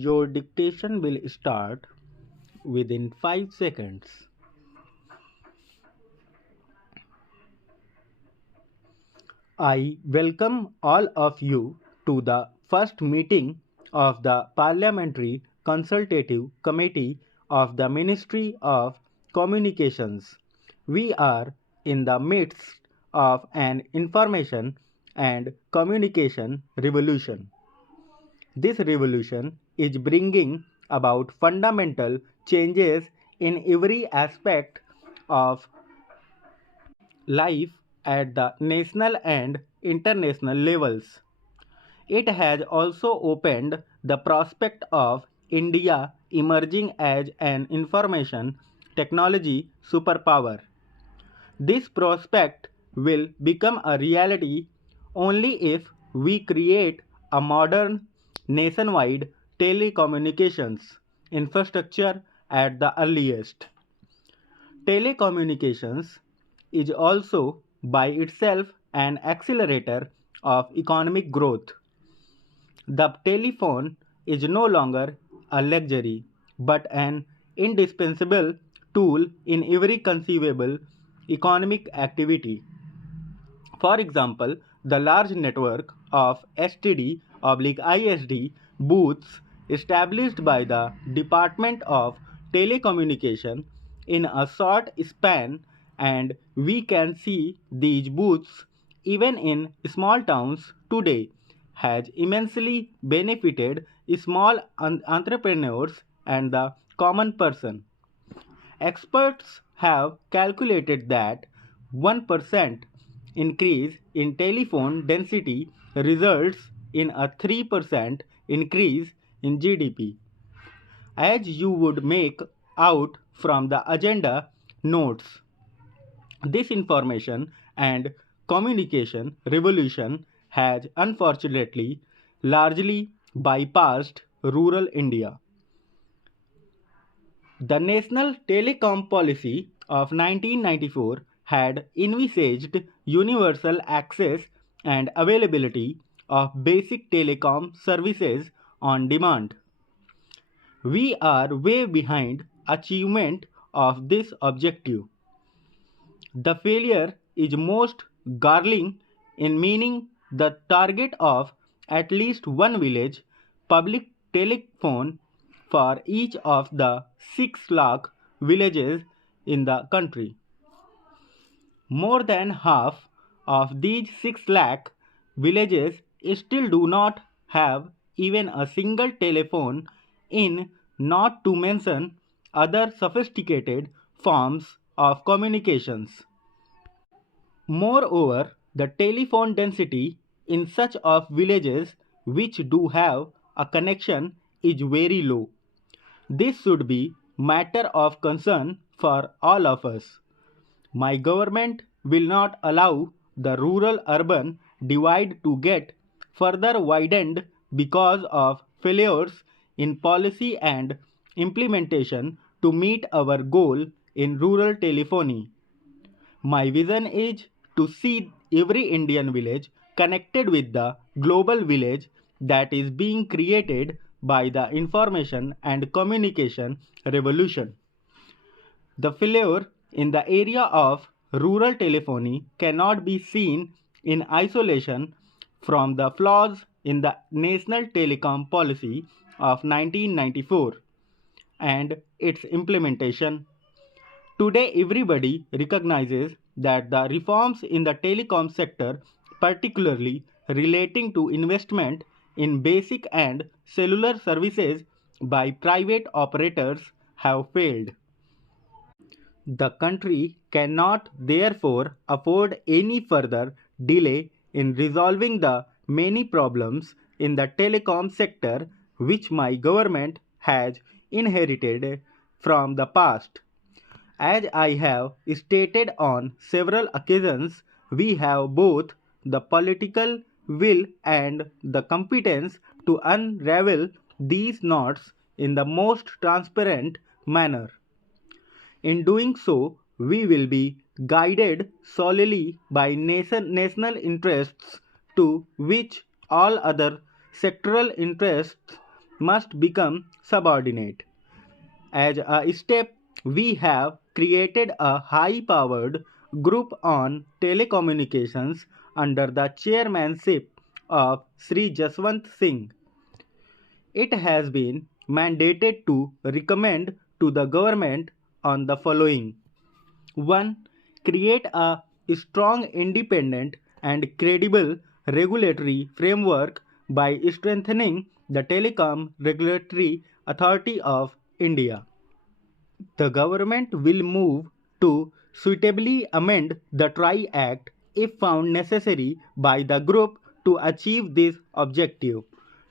Your dictation will start within 5 seconds. I welcome all of you to the first meeting of the Parliamentary Consultative Committee of the Ministry of Communications. We are in the midst of an information and communication revolution. This revolution is bringing about fundamental changes in every aspect of life at the national and international levels. It has also opened the prospect of India emerging as an information technology superpower. This prospect will become a reality only if we create a modern nationwide telecommunications infrastructure at the earliest. Telecommunications is also by itself an accelerator of economic growth. The telephone is no longer a luxury but an indispensable tool in every conceivable economic activity. For example, the large network of STD/ISD booths established by the Department of Telecommunication in a short span, and we can see these booths even in small towns today, has immensely benefited small entrepreneurs and the common person. Experts have calculated that 1% increase in telephone density results in a 3% increase in GDP. As you would make out from the agenda notes, this information and communication revolution has unfortunately largely bypassed rural India. The National Telecom Policy of 1994 had envisaged universal access and availability of basic telecom services on demand. We are way behind achievement of this objective. The failure is most galling in meaning the target of at least one village public telephone for each of the 6 lakh villages in the country. More than half of these 6 lakh villages still do not have even a single telephone in, not to mention other sophisticated forms of communications. Moreover, the telephone density in such of villages which do have a connection is very low. This should be matter of concern for all of us. My government will not allow the rural-urban divide to get further widened because of failures in policy and implementation to meet our goal in rural telephony. My vision is to see every Indian village connected with the global village that is being created by the information and communication revolution. The failure in the area of rural telephony cannot be seen in isolation from the flaws in the National Telecom Policy of 1994 and its implementation. Today, everybody recognizes that the reforms in the telecom sector, particularly relating to investment in basic and cellular services by private operators, have failed. The country cannot therefore afford any further delay in resolving the many problems in the telecom sector which my government has inherited from the past. As I have stated on several occasions, we have both the political will and the competence to unravel these knots in the most transparent manner. In doing so, we will be guided solely by national interests to which all other sectoral interests must become subordinate. As a step, we have created a high-powered group on telecommunications under the chairmanship of Sri Jaswant Singh. It has been mandated to recommend to the government on the following: 1. Create a strong, independent, and credible regulatory framework by strengthening the Telecom Regulatory Authority of India. The government will move to suitably amend the TRI Act if found necessary by the group to achieve this objective.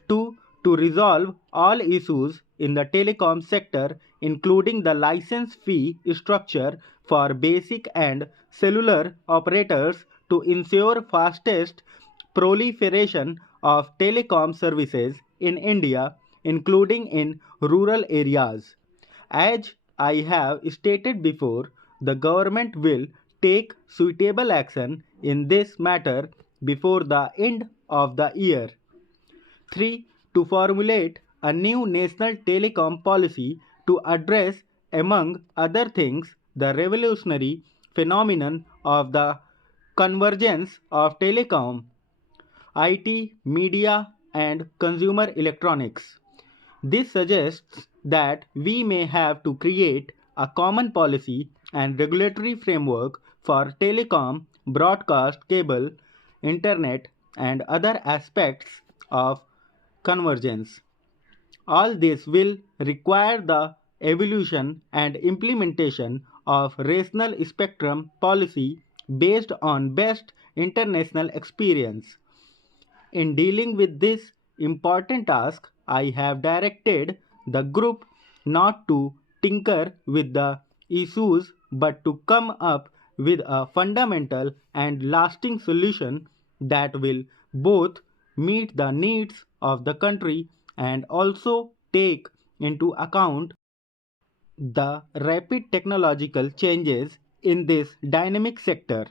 2. To resolve all issues in the telecom sector, including the license fee structure for basic and cellular operators, to ensure fastest proliferation of telecom services in India, including in rural areas. As I have stated before, the government will take suitable action in this matter before the end of the year. 3. To formulate a new national telecom policy to address, among other things, the revolutionary phenomenon of the convergence of telecom, IT, media, and consumer electronics. This suggests that we may have to create a common policy and regulatory framework for telecom, broadcast, cable, internet, and other aspects of convergence. All this will require the evolution and implementation of rational spectrum policy based on best international experience. In dealing with this important task, I have directed the group not to tinker with the issues but to come up with a fundamental and lasting solution that will both meet the needs of the country and also take into account the rapid technological changes in this dynamic sector.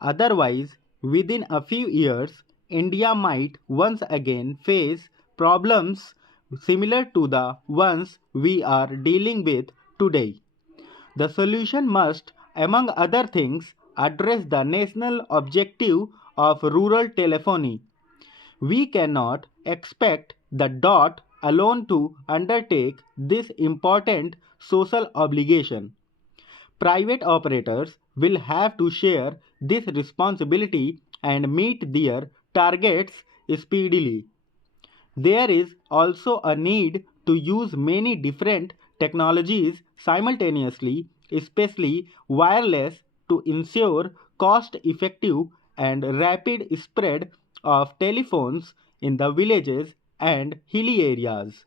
Otherwise, within a few years, India might once again face problems similar to the ones we are dealing with today. The solution must, among other things, address the national objective of rural telephony. We cannot expect the DOT alone to undertake this important social obligation. Private operators will have to share this responsibility and meet their targets speedily. There is also a need to use many different technologies simultaneously, especially wireless, to ensure cost effective and rapid spread of telephones in the villages and hilly areas.